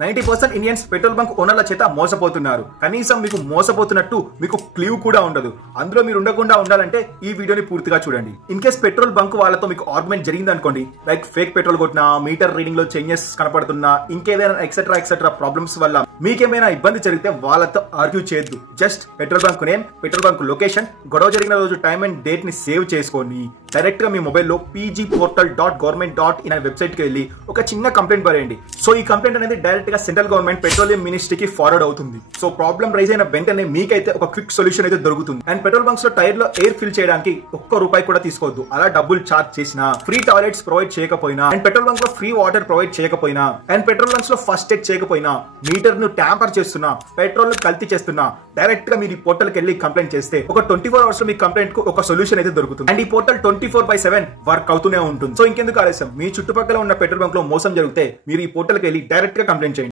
90% Indians petrol bunk ఓనర్ల చేత మోసపోతున్నారు. కనీసం మీకు మోసపోతున్నట్టు మీకు క్లూ కూడా ఉండదు. అందులో మీరు ఉండకుండా ఉండాలంటే ఈ వీడియోని పూర్తిగా చూడండి. ఇన్ కేస్ పెట్రోల్ బంక్ వాళ్ళతో మీకు ఆర్గ్యుమెంట్ జరిగింది అనుకోండి, లైక్ ఫేక్ పెట్రోల్ కొట్టినా, మీటర్ రీడింగ్ లో చేంజెస్ కనపడుతున్నా, ఇంకేదైనా ఎక్సెట్రా ప్రాబ్లమ్స్ వల్ల మీకేమైనా ఇబ్బంది జరిగితే వాళ్ళతో ఆర్గ్యూ చేయొద్దు. Just petrol bunk name, petrol bunk location, గొడవ జరిగిన రోజు టైం అండ్ డేట్ ని సేవ్ చేసుకొని డైరెక్ట్ గా మీ మొబైల్లో pgportal.government.in అనే వెబ్సైట్ కి వెళ్ళి ఒక చిన్న కంప్లైంట్ పడేయండి. సో ఈ కంప్లైంట్ అనేది డైరెక్ట్ గా సెంట్రల్ గవర్నమెంట్ పెట్రోలియం మినిస్ట్రీకి ఫార్వర్డ్ అవుతుంది. సో ప్రాబ్లం రైజ్ అయిన వెంటనే మీకైతే ఒక క్విక్ సొల్యూషన్ అయితే దొరుకుతుంది. అండ్ పెట్రోల్ బంక్స్ లో టైర్ లో ఎయిర్ ఫిల్ చేయడానికి ₹1 కూడా తీసుకోవద్దు. అలా డబ్బులు చార్జ్ చేసినా, ఫ్రీ టాయిలెట్స్ ప్రొవైడ్ చేయకపోయినా, అండ్ పెట్రోల్ బంక్ లో ఫ్రీ వాటర్ ప్రొవైడ్ చేయకపోయినా, అండ్ పెట్రోల్ బంక్స్ లో ఫస్ట్ ఎయిడ్ చేయకపోయినా, మీటర్ ను ట్యాంపర్ చేస్తున్నా, పెట్రోల్ కల్తీ చేస్తున్నా, డైరెక్ట్ గా మీరు ఈ పోర్టల్ కి వెళ్ళి కంప్లైంట్ చేస్తే ఒక 24 అవర్స్ లో మీ కంప్లైంట్ కు ఒక సొల్యూషన్ అయితే దొరుకుతుంది. అండ్ ఈ పోర్టల్ 24/7 వర్క్ అవుతూనే ఉంటుంది. సో ఇంకెందుకు ఆలస్యం, మీ చుట్టుపక్కల ఉన్న పెట్రోల్ బంక్ లో మోసం జరిగితే మీరు ఈ పోర్టల్ కి వెళ్ళి డైరెక్ట్ గా కంప్లైంట్ చేయండి.